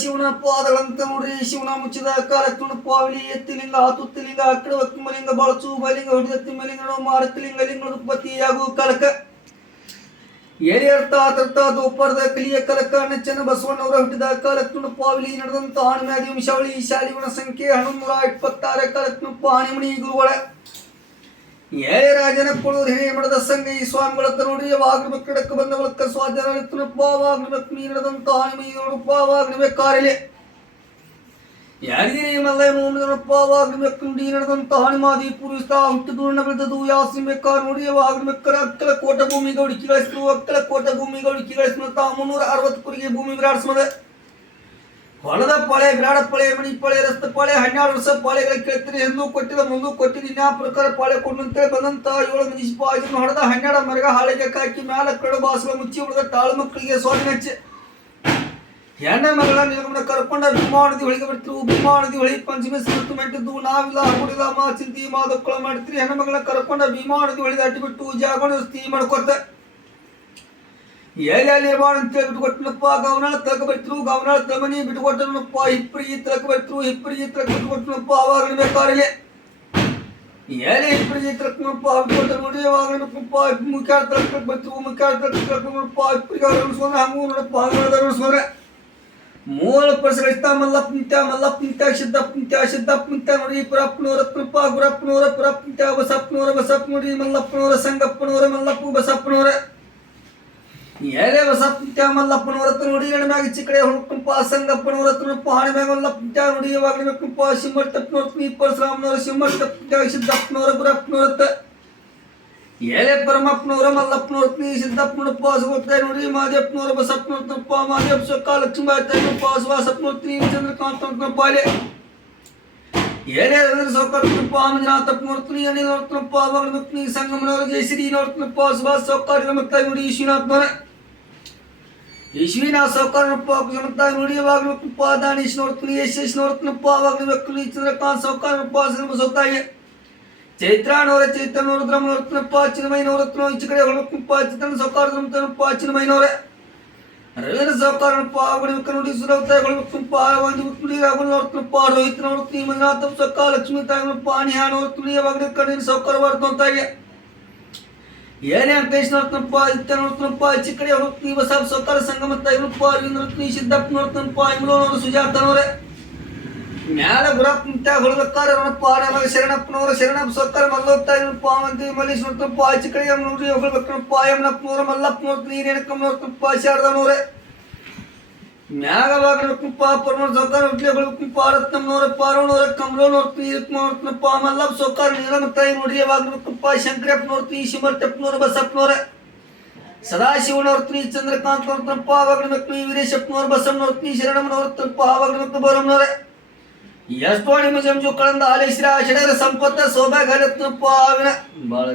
ಶಿವನ ಪಾದಗಳಂತ ನೋಡ್ರಿ ಶಿವನ ಮುಚ್ಚಿದ ಕಾಲ ತುಣಪಾವಳಿ ಎತ್ತಿಲಿಂಗ ತುತ್ತಿಲಿಂಗ ಅಕ್ಕಡ ವಕ್ಮಲಿಂಗ ಬಳಸು ಬಲಿಂಗ ಹೊಡೆದ ತಿಮ್ಮಲಿಂಗ ಮಾರುತಿಲಿಂಗ ಲಿಂಗ ಉತ್ಪತ್ತಿಯಾಗು ಕಲಕ ಏರಿಯರ್ಥ ತರ್ಥ ದೋಪರದ ಕಲಿಯ ಕಲಕ ನೆಚ್ಚನ ಬಸವಣ್ಣವರ ಹುಟ್ಟಿದ ಕಾಲಕ್ ತುಣಪಾವಳಿ ನಡೆದಂತ ಆಣಿಮ್ಯಾದಿ ವಂಶಾವಳಿ ಶಾಲಿಗುಣ ಸಂಖ್ಯೆ 1126 ಕಲಕ್ ತುಣಪ ಆಣಿಮಣಿ ಗುರುಗಳ ಏಳೆ ರಾಜನ ಕೊಳೂರು ಹಿರಿಯ ಮಠದ ಸಂಗೈ ಸ್ವಾಮಿಗಳತ್ತ ನೋಡ್ರಿ ಯಾವಾಗಬೇಕು ಕಿಡಕ್ಕೆ ಬಂದ ಬಳಕ ಸ್ವಾಧೀನಪ್ಪ ವಾಗ್ಬೇಕು ನೀಡದಂತ ಆಣಿಮೈಯೊಡಪ್ಪ ವಾಗ್ಬೇಕು ಕಾರಿಲೆ ಯಾರಿಗಿರಿ ಮಲ್ಲ ನೋಡಿದನಪ್ಪ ವಾಗ್ಬೇಕು ನುಡಿ ನಡೆದಂತ ಆಣಿಮಾದಿ ಪುರುಸ್ತಾ ಹುಟ್ಟಿದು ಬೆಳೆದದು ಯಾಸಿಬೇಕಾ ನೋಡಿ ವಾಗ್ಬೇಕರ ಅಕ್ಕಲ ಕೋಟ ಭೂಮಿಗೆ ಹುಡುಕಿ ಗಳಿಸಿದ್ರು ಅಕ್ಕಲ ಕೋಟ ಭೂಮಿಗೆ ಹುಡುಕಿ ಗಳಿಸಿದ 360 ಕುರಿಗೆ ಭೂಮಿ ವಿರಾಡಿಸ್ಮದ ಹೊಲದ ಪಾಳೆ ಗ್ರಾಡ ಪಾಳೆ ಮಣಿ ಪಾಳೆ ರಸ್ತೆ ಪಾಳೆ 12 ವರ್ಷ ಪಾಳೆಗಳ ಕೇಳ್ತೀರಿ ಎಂದು ಕೊಟ್ಟಿದ ಮುಂದೆ ಕೊಟ್ಟಿದ್ದು ಇನ್ಯಾ ಪ್ರಕಾರ ಪಾಳೆ ಕೊಟ್ಟಂತೆ ಬಂದಂತ 7 ಮಂದಿ ಸಿಪಾಯಿಗಳನ್ನು ಹೊಡೆದ 12 ಮರಗ ಹಾಳೆಗೆ ಹಾಕಿ ಮ್ಯಾಲ ಕಡು ಬಾಸುಗಳ ಮುಚ್ಚಿ ಉಳಿದ ತಾಳು ಮಕ್ಕಳಿಗೆ ಸ್ವಾಧೀನ ಹಚ್ಚಿ ಹೆಣ್ಣ ಮಗಳ ನಿರ್ಗಮನ ಕರ್ಕೊಂಡ ಭೀಮಾ ನದಿ ಹೊಳಿಗೆ ಬಿಡ್ತಿರು ಭೀಮಾ ನದಿ ಹೊಳಿ ಪಂಚಮಿ ಸಂತು ಮೆಟ್ಟಿದ್ದು ನಾವಿಲ್ಲ ಹುಡಿಲ್ಲ ಮಾ ಚಿಂತಿ ಮಾದಕ್ಕಳ ಮಾಡ್ತೀರಿ ಹೆಣ್ಣ ಮಗಳ ಕರ್ಕೊಂಡ ಭೀಮಾ ನದಿ ಹೊಳಿದ ಅಡ್ಡಿ ಬಿಟ್ಟು ಜಾಗಣ ಸ್ತೀ ಮಾಡ್ಕೊತ ಎಲ್ಲಿ ನಿರ್ಮಾಣ ಅಂತ ಬಿಟ್ಟುಕೊಟ್ಟನಪ್ಪ ಗವನಾಳ ತಲಕ ಬರ್ತಿರು ಗವನಾಳ ತಮನಿ ಬಿಟ್ಟುಕೊಟ್ಟನಪ್ಪ ಹಿಪ್ಪರಿಗೆ ತಲಕ ಬರ್ತಿರು ಹಿಪ್ಪರಿಗೆ ತಲಕ ಬಿಟ್ಟುಕೊಟ್ಟನಪ್ಪ ಅವಾಗ ಬೇಕಾರಿಲೆ ಎಲ್ಲಿ ಹಿಪ್ಪರಿಗೆ ತಲಕನಪ್ಪ ಬಿಟ್ಟುಕೊಟ್ಟ ನೋಡಿ ಅವಾಗನಪ್ಪ ಮುಖ್ಯಾಳ ತಲಕ ಬರ್ತಿರು ಮುಖ್ಯಾಳ ತಲಕ ನೋಡಪ್ಪ ಹಿಪ್ಪರಿಗೆ ಅನಿಸ್ಕೊಂಡ್ರೆ ಹಂಗೂ ನೋಡಪ್ಪ ಹಂಗ ಅನಿಸ್ಕೊಂಡ್ರೆ ಮೂಲ ಪರ್ಸಗಳಿಸ್ತಾ ಮಲ್ಲಪ್ಪ ನಿತ್ಯ ಸಿದ್ದಪ್ಪ ನಿತ್ಯ ನೋಡಿ ಪುರಪ್ಪನವರಪ್ಪ ಗುರಪ್ಪನವರ ಪುರಪ್ಪ ನಿತ್ಯ ಬಸಪ್ಪನವರ ನೋಡಿ ಮಲ್ಲಪ್ಪನವರ ಸಂಗಪ್ಪನವರ ಮಲ್ಲಪ್ಪ ಬಸಪ್ಪನವರ ಏಳೆ ಬಸಪ್ಪ ಮಲ್ಲಪ್ಪನವರತ್ತ ನೋಡಿ ಎಣ್ಣಮ್ಯಾಗ ಚಿಕ್ಕಡೆ ಹುಡುಕಂಪ ಸಂಗಪ್ಪನವರ ಹತ್ರನಪ್ಪ ಹಾಣಿಮ್ಯಾಗ ಮಲ್ಲಪ್ಪ ನೋಡಿ ಯಾವಾಗಬೇಕಪ್ಪ ಸಿಂಹಟ್ಟಪ್ಪನವ್ರ ಪರಶುರಾಮನವರ ಸಿಂಹಟ್ಟಪ್ಪ ಸಿದ್ದಪ್ಪನವರ ಗುರಪ್ಪನವರತ್ತ ಏಳೆ ಪರಮಪ್ಪನವರ ಮಲ್ಲಪ್ಪನವ್ರ ಸಿದ್ದಪ್ಪನಪ್ಪ ಸುಗೋಪ್ತಾಯ ನೋಡಿ ಮಾದೇಪ್ಪನವರ ಬಸಪ್ಪನವ್ರಪ್ಪ ಮಾದೇಪ್ಪ ಸೊಕ್ಕ ಲಕ್ಷ್ಮೀಬಾಯ್ತಾಯಪ್ಪ ಸುವಾಸಪ್ಪನವ್ರ ಚಂದ್ರಕಾಂತನಪ್ಪ ಅಲೆ ಏನೇ ಸೌಕರ್ಯಪ್ಪ ಮಂಜುನಾಥಪ್ಪನವ್ರತ್ನಿ ಅನಿಲವ್ರತ್ನಪ್ಪ ಅವಾಗನಪ್ಪ ಸಂಗಮನವರ ಜಯಶ್ರೀ ನೋಡ್ತನಪ್ಪ ಸುಭಾಷ್ ಸೌಕರ್ಯ ಮತ್ತೆ ನೋಡಿ ಈಶ್ವೀನಾಥ ಸೌಕರ್ಯಪ್ಪ ಮತ್ತೆ ನೋಡಿ ಅವಾಗನಪ್ಪ ದಾನೀಶ್ ನೋಡ್ತೀನಿ ಯಶೇಶ್ ನೋಡ್ತನಪ್ಪ ಅವಾಗನಬೇಕು ಚಂದ್ರಕಾಂತ್ ಸೌಕರ್ಯಪ್ಪ ಸೌತಾಯಿ ಚೈತ್ರಾನವರ ಚೈತನ್ಯವ್ರ ನೋಡ್ತನಪ್ಪ ಚಿನ್ಮಯ್ಯನವ್ರತ್ನ ಈಚೆ ಕಡೆ ಹೊಳಪ್ಪ ಚಿತ್ರನ ಸೌಕರ್ಯಪ್ಪ ಚಿನ್ಮಯ್ಯನವರ ರವೀಂದ್ರ ಸೌಕರ್ಯಪ್ಪ ಅವಗಣಕ ನೋಡಿ ಸುರವತಾಯಿಗಳಪ್ಪ ಒಂದು ತುಳಿ ರಾಘವ ನೋಡ್ತನಪ್ಪ ರೋಹಿತ್ ನೋಡ್ತೀನಿ ಮಂಜುನಾಥಪ್ಪ ಸೊಕ್ಕ ಲಕ್ಷ್ಮೀ ತಾಯಿನಪ್ಪ ಅಣಿಹಾ ನೋಡ್ತೀನಿ ಅವಾಗ ಕಣ್ಣಿನ ಸೌಕರ್ಯ ಬರ್ತಾಯಿಗೆ ಏನೇ ಅಂಕೇಶ್ ನೋಡ್ತನಪ್ಪ ಇತ್ತ ನೋಡ್ತನಪ್ಪ ಈಚೆ ಕಡೆ ಹೊಳಪ್ನಿ ಬಸಪ್ಪ ಸೌಕರ್ಯ ಸಂಗಮ ತಾಯಿನಪ್ಪ ಅರವಿಂದ್ರ ನೋಡ್ತೀನಿ ಸಿದ್ದಪ್ಪ ನೋಡ್ತನಪ್ಪ ಇಂಗ್ಳೂರು ಸುಜಾತನವರೇ ಮ್ಯಾಲ ಗುರಪ್ಪ ನಿತ್ಯ ಹೊಳಬೇಕಾರೆ ನೋಡಪ್ಪ ಆಡವಾಗ ಶರಣಪ್ಪನವರ ಶರಣಪ್ಪ ಸೊಕ್ಕರ ಮಲ್ಲೋತ್ತಾಯಿನಪ್ಪ ಮಂದಿ ಮಲೀಶ್ ನೋಡ್ತನಪ್ಪ ಆಚೆ ಕಡೆ ನೋಡ್ರಿ ಹೊಗಳಬೇಕನಪ್ಪ ಯಮನಪ್ಪನವರ ಮಲ್ಲಪ್ಪನವ್ರ ನೀರೇಣಕ್ಕಮ್ಮ ನೋಡ್ತನಪ್ಪ ಶಾರದನವರೇ ಮ್ಯಾಗವಾಗ ನೋಡ್ತನಪ್ಪ ಪರಮ ಸೌಕರ ಹುಟ್ಲಿ ಹೊಳಬೇಕನಪ್ಪ ರತ್ನಮ್ಮನವರ ಪಾರೋಣವರ ಕಮಲೋ ನೋಡ್ತೀನಿ ಇದಕ್ಕೆ ನೋಡ್ತನಪ್ಪ ಮಲ್ಲಪ್ಪ ಸೌಕರ ನೀರಮ್ಮ ತಾಯಿ ನೋಡ್ರಿ ಯಾವಾಗ ನೋಡ್ತನಪ್ಪ ಶಂಕರಪ್ಪ ನೋಡ್ತೀನಿ ಶಿಮರ್ತಪ್ಪನವರ ಬಸಪ್ಪನವರ ಸದಾಶಿವನವ್ರತ್ನಿ ಚಂದ್ರಕಾಂತ್ ನೋಡ್ತನಪ್ಪ ಆವಾಗ ನೋಡ್ತೀನಿ ವೀರೇಶಪ್ಪನವರ ಬಸಮ್ಮನವ್ರತ್ನಿ ಶರಣಮ್ಮನವ್ರತನಪ್ಪ ಆವಾಗ ನೋಡ್ತ ಬರಮ್ಮನವರೇ ಎಷ್ಟು ನಿಮ್ಮ ಜಂಜು ಕಳಂದ ಆಲೇಶ್ರ ಶಡರ ಸಂಪತ್ತ ಸೌಭಾಗ್ಯ ಭಾಳ